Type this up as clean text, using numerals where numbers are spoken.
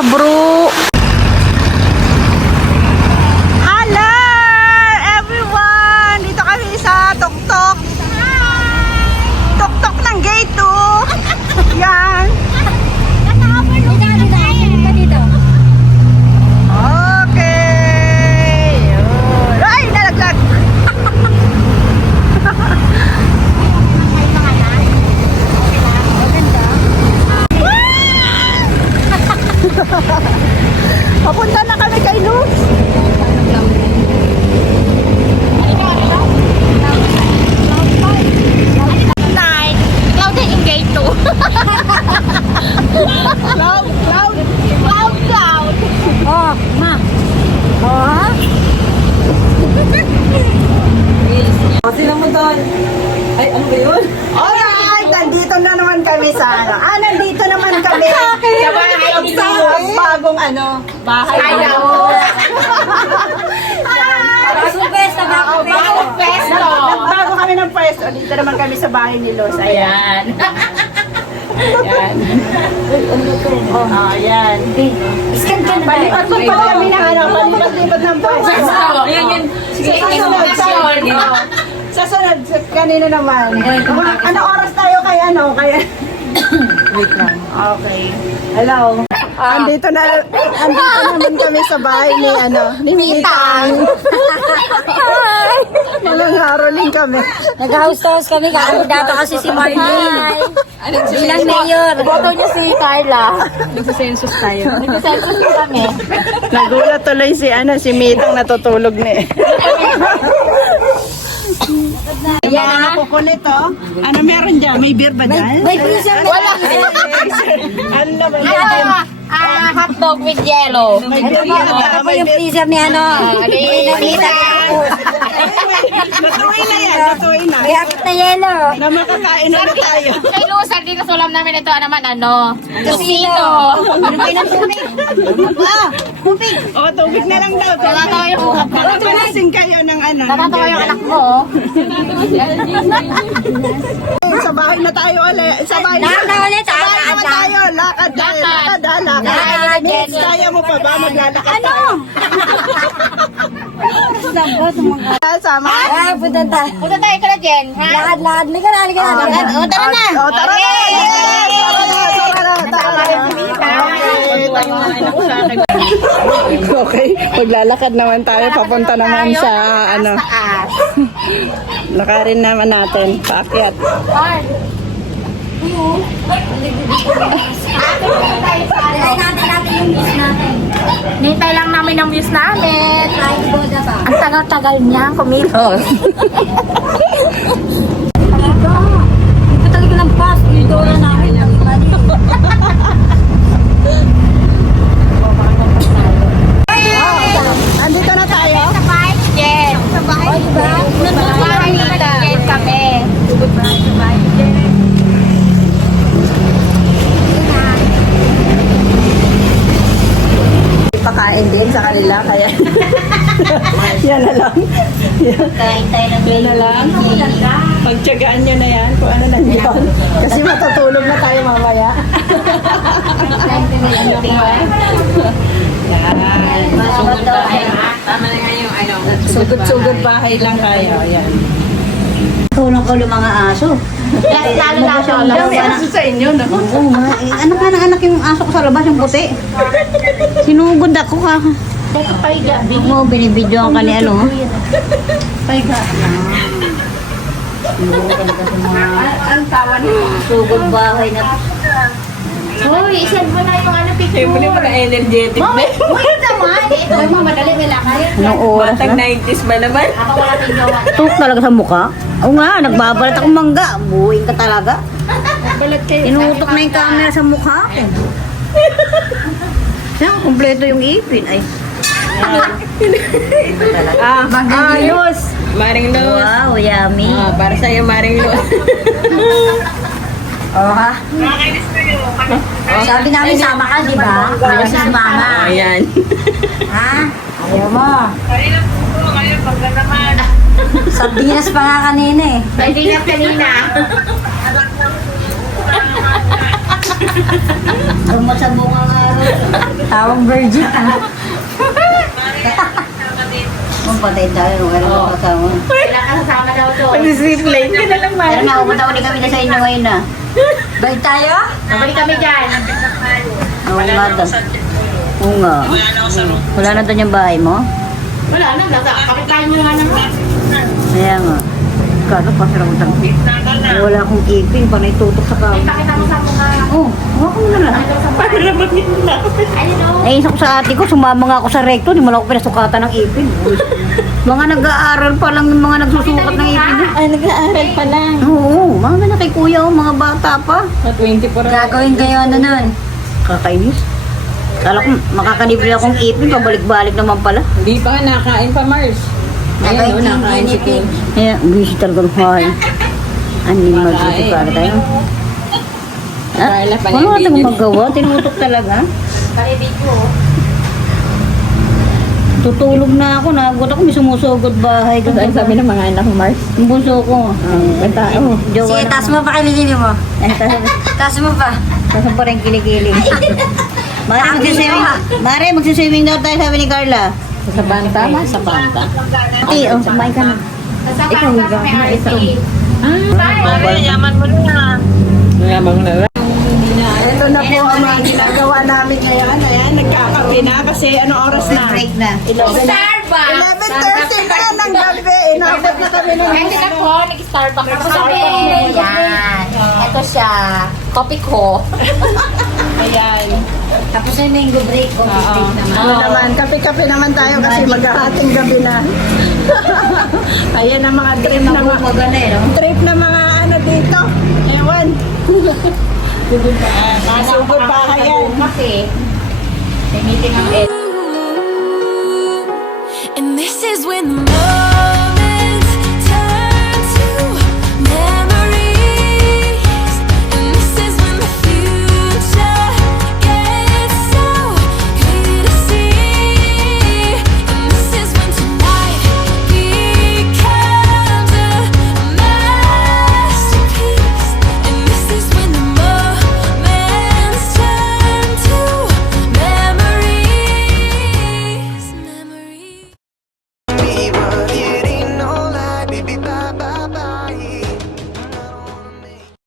Bro. Hello everyone! Dito kami sa Tuktok. Tuktok ng gate 2. Yan. Okay. Ay, nalaglag. Papunta na kami kay Luz. Night. Cloud in gate 2. Cloud. Oh, ma. Oh. Sino mo doon? Ay, ano ba yun? Alright, nandito na naman kami sa ano. Nandito naman kami sa bahay ni Luz. Bagong ano, bahay ni Luz. Bagong pesta, bagong pesta. Nagbago kami ng pwesto. Dito naman kami sa bahay ni Luz. Ayan. Ayan. Oh, ayan. Scan ka na Palipat pa kami na ano, palipat ng pwesto. Ayan yun. Sige, Sasunod, kanina naman. Ano oras tayo kay ano? Wait lang. Okay. Hello. Andito naman kami sa bahay ni ni Mitang. Malangaroling kami. Nag-house kami, kandidato kasi si Marlene. Bilang mayor. Boto niya si Carla. Nagsisensus tayo. Nagsisensus kami. Nagulat tuloy si Mitang natutulog na eh. Yan ang kukulit oh. Ano meron dyan? May beer ba dyan? May freezer na. Wala. Ano naman yan? Hotdog with yellow. May beer yan. Ito po yung freezer ni Nita. Natuloy na yan. Natuloy na. May akit na yellow. Na makakain na tayo. Kay Lusan, dito sa ulam namin ito naman Casino. Ano ba yung tubig? Tubig. O, tubig na lang daw. Natatawa yung ulam ko. Panasin kayo ng Natatawa yung anak ko. Sa bahay na tayo ulit. Sa bahay na. Lahat na ulit. Sa bahay naman tayo. Lakad tayo. Lakad. Kaya mo pa ba maglalakad tayo? Sama? Punta tayo. Punta tayo ka na, Jen. Lakad. Halika na. O, tara na. O, tara na. Okay, maglalakad naman tayo. Papunta naman sa lakarin naman natin. Paakyat. Natin yung views natin. Nintay lang namin ang views namin. Kahit boda pa. Ang tagal-tagal niya kumilos. Ito talaga ng bus. Ito na namin. Andito na tayo. Sa bahay ni Jen. Sa bahay ni Jen. Sa bahay ni Jen kami. Pakain din sa kanila, kaya yan na lang. Yan na lang. Pagtyagaan nyo na yan kung ano nandiyan. Kasi matutulog na tayo mamaya. Sugod bahay. Tama na nga yung Sugod-sugod bahay lang kayo. Yan. Tulong ko yung mga aso. Lalo aso sa inyo, no? Oo nga. Anak na ng anak yung aso ko sa labas, yung puti. Sinugod ako ka. Big mo, binibidyoan ka ni ano. Ang tawa niyo. Sugod bahay na. Hoy, isend mo na yung picture. Hindi mo na energetic ba? Wait naman. Ito mo, madali may lakay. Anong oras Batang na? 90s ba naman? Ako wala tayong jowa. Tuk talaga sa mukha. Oo nga, nagbabalat akong mangga. Buhay ka talaga. Balat kayo. Inutok na yung camera sa mukha ko. Siya, kumpleto yung ipin. Ay. Ayos. Maring Luz. Wow, yummy. Para sa'yo, Maring Luz. Oh, ha? Sabi namin sama ka, di ba? Wala si mama. Ayan. Ha? Ayaw mo. Sardinas pa nga kanina eh. Hindi na kanina. Rumot sa bunga nga Tawang virgin. Patay tayo, wala na kasama. Kasama daw to. Mag-zip line ka na lang, Pero na, pumunta ulit kami na sa inyo ngayon na. Balik tayo? Balik kami dyan. Oo nga daw. Oo nga. Wala na doon yung bahay mo? Wala na, kapitahin mo nga naman. Kaya nga. Kaso pasaramutan ko. Wala akong ipin, panay tutok sa kama. Pakita mo sa mukha. Oo, huwag mo na lang. Ayun o. Ay, isa ko sa ate ko, sumama nga ako sa recto, di mo lang ako pinasukatan ng ipin. Mga nag-aaral pa lang yung mga nagsusukat ng ipin. Ay, nag-aaral pa lang. Oo, mga na kay kuya, mga bata pa. 24 Gagawin kayo ano nun? Kakainis. Kala ko makakalibre akong ipin, pabalik-balik naman pala. Hindi pa nga nakain pa, Mars. Ayan, no, nakain si Kim. Kaya, busy talaga ng hawaii. Animal dito para tayo. Carla, Ano nga panibig itong yun. magawa? Tinutok talaga. Kalibig ko. Tutulog na ako, nagot ako, may sumusugod bahay. Ano sabi ng mga anak mo, Mars? Yung bunso ko. Tao. Sige, taas mo pa kiligili mo. Taas mo pa. Taas mo pa rin kiligili. Mare, magsiswimming daw tayo, sabi ni Carla. Sa banta, Mars? Sa banta. Ate, oh, kumain ka na. Ikaw, Yaman mo na. Ito na po ang mga ginagawa namin ngayon. Ayan, nagkakape na kasi ano oras na? Break na. 11:30 11:30 na ng gabi. Inabot na kami ng Hindi na po, nag-Starbucks ako sa Yan. Ito siya. Topic ko. Ayan. Tapos ay mango break ko. Ano naman, kape-kape naman tayo kasi maghahating gabi na. Ayan ang mga trip na mga Maganda eh, no? trip na mga ano dito. Ewan. Masugod pa yan. Kasi, may meeting ang And this is when the love